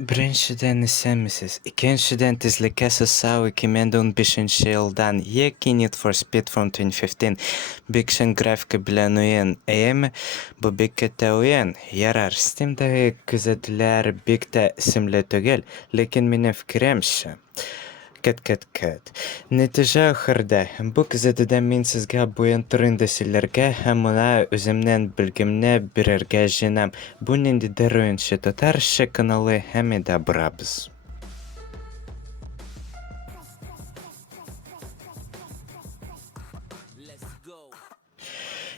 Birinchidan isemisiz, ikkinchidan tezlikka sağ ikimenda 15-yildan Yeki Need for Speed from 2015 Bikşen grafika bilen o'yin. Eğimi bu bek katta o'yin. Yarar. Steam'dagi kuzatuvlar bekda ismli tugul, lekin mening fikrimcha kat. Natija oxirida bu kuzatuvdan men sizga bu o'yin turini sizlarga hamma o'zimning bilgimni berarga jinam. Bu nindidir o'yinchi tutar kanali hamida boramiz.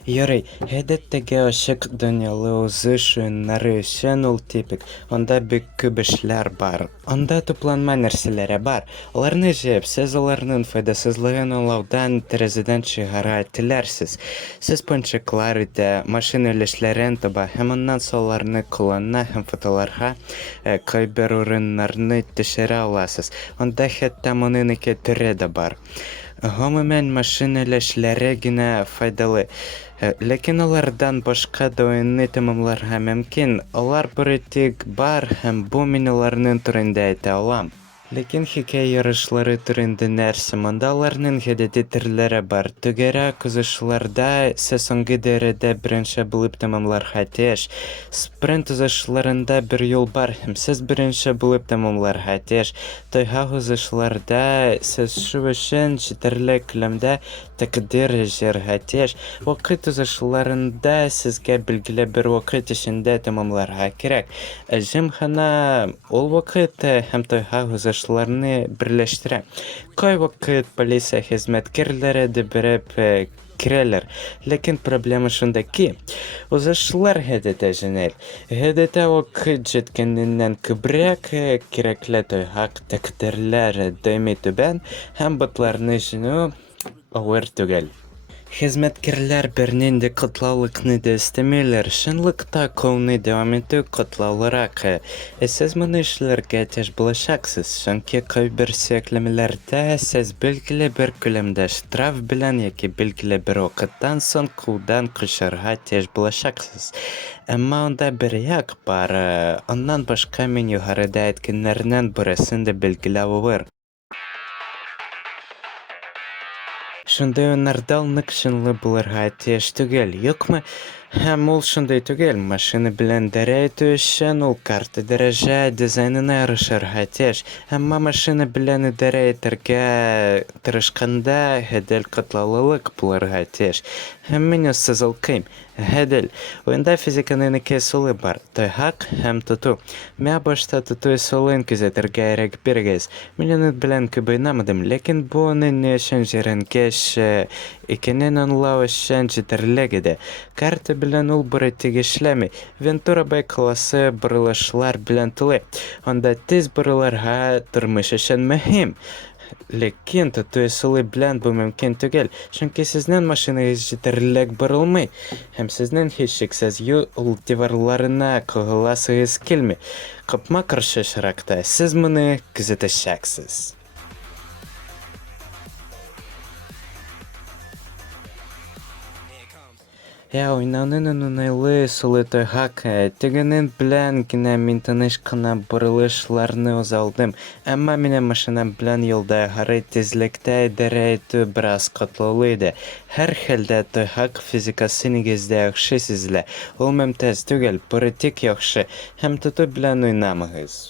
Ярый, гадәттәге ачык дөньялы узыш уеннары өчен ул типик. Анда бик күп эшләр бар. Анда тупланма нәрсәләре бар. Аларны җыеп, сез аларның файдасызлыгын аңлаудан тәрәзәдән чыгара теләрсез. Сез пончыклар итә, машина эшләрен таба, һәм аннан аларны куллана һәм фотоларга кайбер урыннарны төшерә аласыз. Анда хәтта моның ике төре дә бар. Гомумән машина эшләре генә файдалы. Ләкин алардан башка да уенны тәмамларга мөмкин. Алар бары тик бар һәм бу мин аларның турында әйтә алам. Ләкин хикәя ярышлары турында нәрсә? Монда аларның гадәти төрләре бар. Түгәрәк узышларда сез соңгы дәрәҗәдә беренче булып тәмамларга тиеш. Спринт узышларында бер юл бар һәм сез беренче булып тәмамларга тиеш. Тайга узышларда сез шу өчен җитәрлек күләмдә тәкъдир җыярга тиеш. Вакыт узышларында сезгә билгеле бер вакыт эчендә тәмамларга кирәк. Җимхана ул вакыт һәм тайга узышларны берләштерә. Кай вакыт полиция хезмәткәрләре дебереп керәләр. Ләкин проблема шунда ки, узышлар гадәттә җиңел. Гадәттә вакыт җиткәннән күбрәк кирәкле тайга тәкъдирләр даими түбән һәм ботларны җиңү авыр түгел. Хезмәткәрләр бернинди катлаулыкны да истәмиләр. Чынлыкта колны дәвам итү катлаулырак. Сез моны эшләргә тиеш булачаксыз. Чөнки кайбер сөйләмләрдә сез билгеле бер күләмдә штраф белән яки билгеле бер вакыттан соң кулдан качарга тиеш булачаксыз. Әмма анда бер як бар. Аннан башка мин югарыда әйткәннәрнең берсен дә билгеләп авыр. Шундай уеннарда ул нык чынлы булырга тиеш түгел, юкмы? Һәм ул шундай түгел. Машина белән дәрә итү өчен ул карта дәрәҗә дизайнына ярышырга тиеш. Әмма машина белән дәрә итәргә тырышканда гадел катлаулылык булырга тиеш. Һәм мин сызылкыйм. Гадел. Уенда физиканың ике ысулы бар. Тайгак һәм тоту. Миңа башта тоту ысулын күзәтергә ирек бирегез. Мин аны белән күп уйнамадым, ләкин бу аны ни өчен җиренгәч икәнен аңлау өчен җитәрлек иде. Карта белән ул бары тик эшләми. Вентура классы борылышлар белән тулы. Анда тиз борылырга тормыш өчен мөһим. Ләкин тоту ысулы белән бу мөмкин түгел. Чөнки сезнең машинагыз җитәрлек борылмый. Һәм сезнең һичшиксез юл диварларына кагыласыгыз килми. Капма каршы чиракта сез моны күзәтәчәксез. Уйнауның уңайлы ысулы тайгак. Тегенең белән генә мин тыныч кына борылышларны узалдым. Әмма минем машинам белән юлда гари тизлектә дәрә итү бераз катлаулы иде. Һәр хәлдә тайгак физикасы нигездә яхшы сизелә. Ул мөмтаз түгел, бары тик яхшы. Һәм тоту белән уйнамагыз.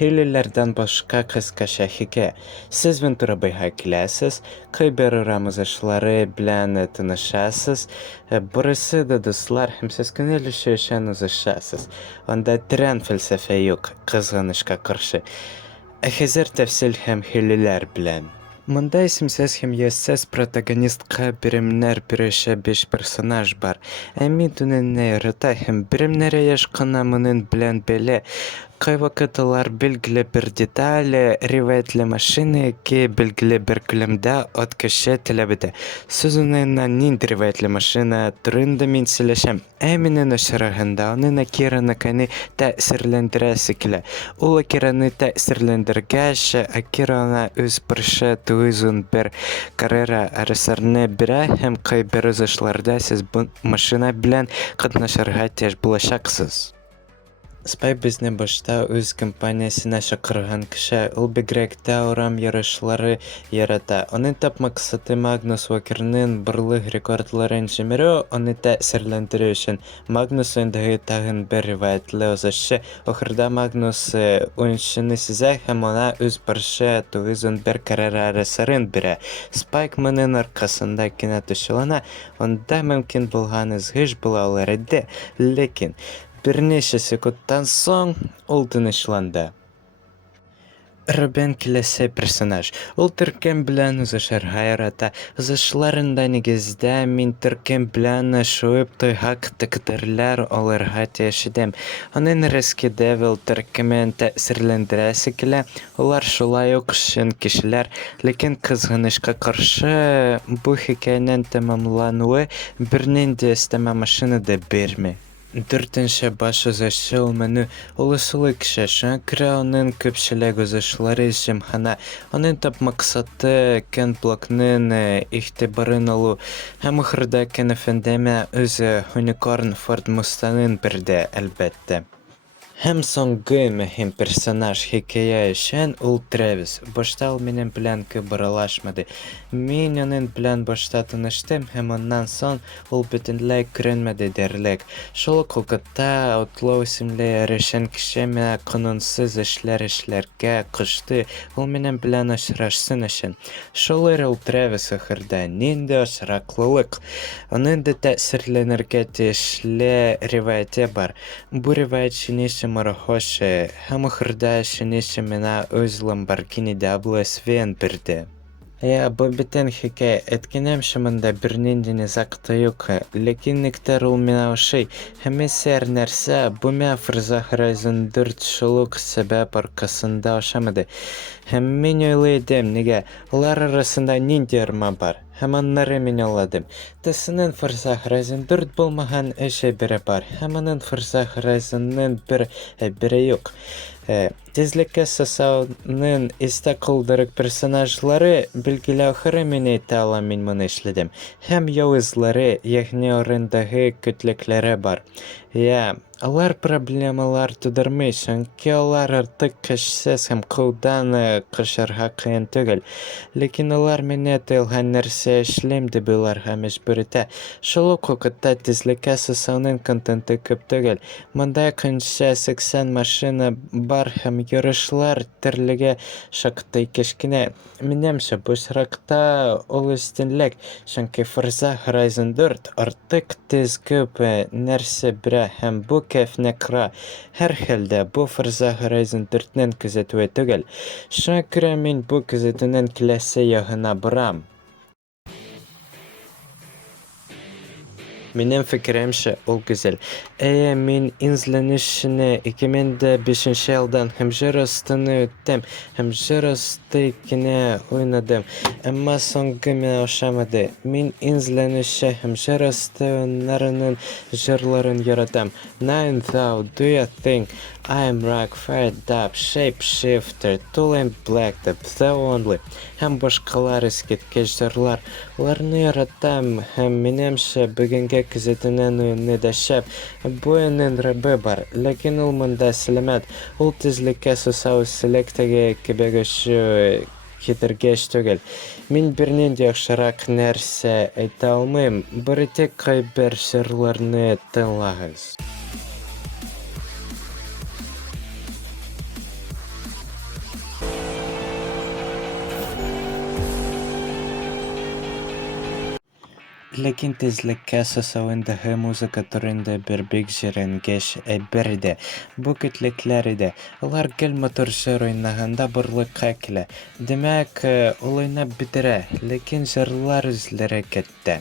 Хилеләрдән башка кыскача хикәя. Сез Вентурабайга киләсез, кайбер рамызышлары белән тынышасыз, бурысы да дуслар һәм сез күңелле өчен узышасыз. Анда тирән фәлсәфә юк, кызганычка каршы. Хәзер тәфсил һәм хилеләр белән. Монда исемсез һәм яссыз протагонистка биремнәр бирүче 5 персонаж бар. Мин уны ярата һәм биремнәре яшь кына моның белән бәйле. Кайвакыт алар белгілі бір деталі ривайтлі машины, ки белгілі бір күлемдә от кеше теләбеде. Сөз онына нинди ривайтлі машина турында мин сөйләшәм. Ә минем очрагында аны Акираны кәни тәэсирләндерәсе килә. Ул Акираны тәэсирләндергәч, Акира аңа үз бурчы түзүн бер карьера әсәрне бирә һәм кайбер узышларда сез бу машина белән катнашырга тиеш булачаксыз. Спай безне башта үз компаниясенә чакырган кеше, ул бигрәк тә урам ярышлары ярата. Аның төп максаты Магнус Уокерның барлык рекордларын җимерү, аны тәэсирләндерү өчен. Магнус инде тагын бер ривайтлы узышы. Ахырда Магнус уенчыны сизә һәм аңа үз бурчы түзүн бер карьера әсәрен бирә. Спайк моның аркасында кинәт ачылана, анда мөмкин булган изгеш була алыр иде, ләкин берничә секундтан соң ул тынычланды. Робин киләсе персонаж. Ул төркем белән узышырга ярата. Узышларында нигездә мин төркем белән шуып тойгак тектерләр алырга тиеш идем. Аның Rescue Devil төркемен тәэсирләндерәсе килә. Улар шулай ук шын кешеләр, ләкин кызганычка каршы бу хикәянең тәмамлануы бернинди өстәмә машина да бирми. Дүртенче баш узышы ул менә олысылы кеше. Шуңа күрә аның күпчелек узышлары җимхана. Аның төп максаты Кен Блокның игътибарын алу. Һәм ахырда Кен Эфендемә үз Unicorn Ford Mustang'ын бирде, әлбәттә. Һәм соңгы мөһим персонаж хикәя өчен ул Тревис. Башта ул минем белән күп аралашмады. Мин аның белән башта таныштым һәм аннан соң ул бөтенләй күренмәде диярлек. Шул ук вакытта Outlaw исемле ярешен кеше миңа канунсыз эшләр эшләргә кушты. Ул минем белән очрашсын өчен. Шулай ул Тревис ахырда нинди очраклылык. Аның да тәэсирләнергә тиешле риваяте бар. Бу риваят Марахоши һәм ахырда шинеше миңа үз Lamborghini WSV-н бирде. Бу бөтен хикәя. Әйткәнем шымында бернинди низак та юк, ләкин никтер ул миңа ошый. Һәм һәр нәрсә бу миңа Forza Horizon 4 шул ук сәбәп аркасында ошамады. Һәм мин уйлыйдым, нигә улар арасында нинди арма бар. Һәм аннары мин аңладым. Тәсенең Forza Horizon 4 булмаган эш әйбере бар. Һәм аның Forza Horizon'ның бер әйбере юк. Тизлеккә сасауның истә калдырык персонажлары билгеле ахыры мин әйтә алам, мин моны эшләдем. Һәм явызлары, ягъни орындагы көтлекләре бар. Алар проблемалар тудырмый, чөнки алар артык көчсез һәм кулдан качарга кыен түгел. Ләкин алар мине тыелган нәрсә эшлим дип уйларга мәҗбүр итә. Шул ук вакытта тизлеккә сасауның контенты күп түгел. Монда көнчә 80 машина бар һәм ярышлар төрлеге шактый кечкенә. Минемчә, бу очракта ул өстенлек, чөнки Forza Horizon 4 артык тиз күп нәрсә бирә һәм бу кәефне кыра. Һәр хәлдә бу Forza Horizon 4-нең күзәтүе түгел. Шуңа күрә мин бу күзәтүнең киләсе ягына барам. Минем фикеремчә, ул гүзәл. Мин изләнешне 2005 елдан һәм җыр астына үттем, һәм җыр асты кенә уйнадым. Әмма соңгы миңа ошамады. Мин изләнешче һәм җыр асты уеннарының җырларын яратам. Nine Thou, Do You Think, I'm Rock, Fired Up, Shapeshifter, Tool and Black, The Only һәм башкалар искиткеч җырлар. Уларны яратам һәм минемчә бүгенге күзәтүнең уены да шәп. Бу уенның рәбе бар, ләкин ул монда сәламәт. Ул тизлеккә сусау селектәге кебек китергәч түгел. Мин бернинди яхшырак нәрсә әйтә алмыйм. Бары тик кайбер җырларны тыңлагыз. Ләкин тизлеккә сасавындагы музыка турында бер бик җиренгәч әйбер иде. Бу көтлекләр иде. Алар гел мотор җыр уйнаганда барлыкка килә. Димәк, ул уйнап бетерә, ләкин җырлар үзләре китте.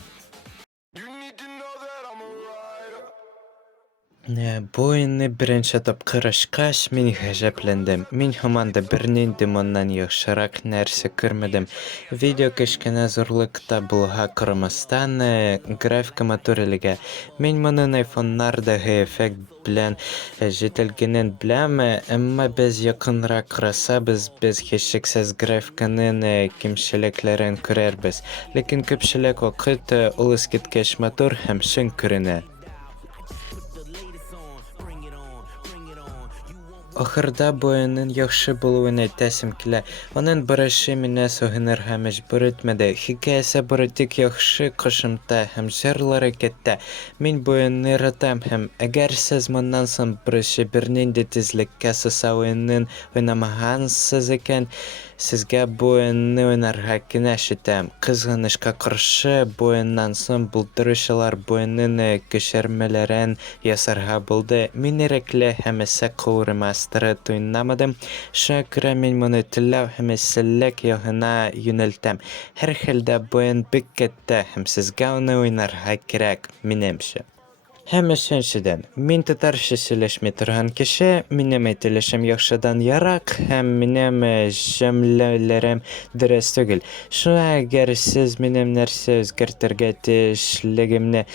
Бу уенны беренче тапкыр очкач, мин гаҗәпләндем. Мин һаман да бернинди моннан яхшырак нәрсә күрмәдем. Видео кечкенә зурлыкта булга карамастан, графика матур элегә. Мин моның айфоннардагы эффект белән җитәлгәнен беләм, әмма без якынрак карасабыз, без һичшиксез графиканың кимчелекләрен күрербез. Ләкин күпчелек вакыт ул искиткеч матур һәм шын күренә. Ахырда бу уенның яхшы булуын әйтәсем килә. Аның барышы мине сагынырга мәҗбүр итмәде. Хикәясе бары тик яхшы кушымта һәм җырлары кәттә. Мин бу уенны яратам һәм әгәр сез моннан соң барышы бернинди тизлеккә сыса уенын уйнамагансыз икән, сезгә бу уенны уйнарга киңәш итәм. Кызганычка каршы, бу уеннан соң булдыручылар бу уенның күчермәләрен ясарга булды. Мин ирекле һәм эссе ремастеры уйнамадым. Шуңа күрә мин моны телләү һәм эсселек ягына юнәлтәм. Һәр хәлдә бу уен бик кәттә һәм сезгә уны уйнарга кирәк, минемчә. Һәм өченчедән, мин татарча сөйләшми торган кеше, минем әйтелешем яхшыдан ярак һәм минем җөмләләрем дөрес түгел. Шуңа әгәр сез минем нәрсә үзгәртергә тиешлегемне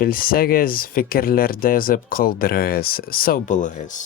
белсәгез, фикерләрдә язып калдырыгыз. Сау булыгыз.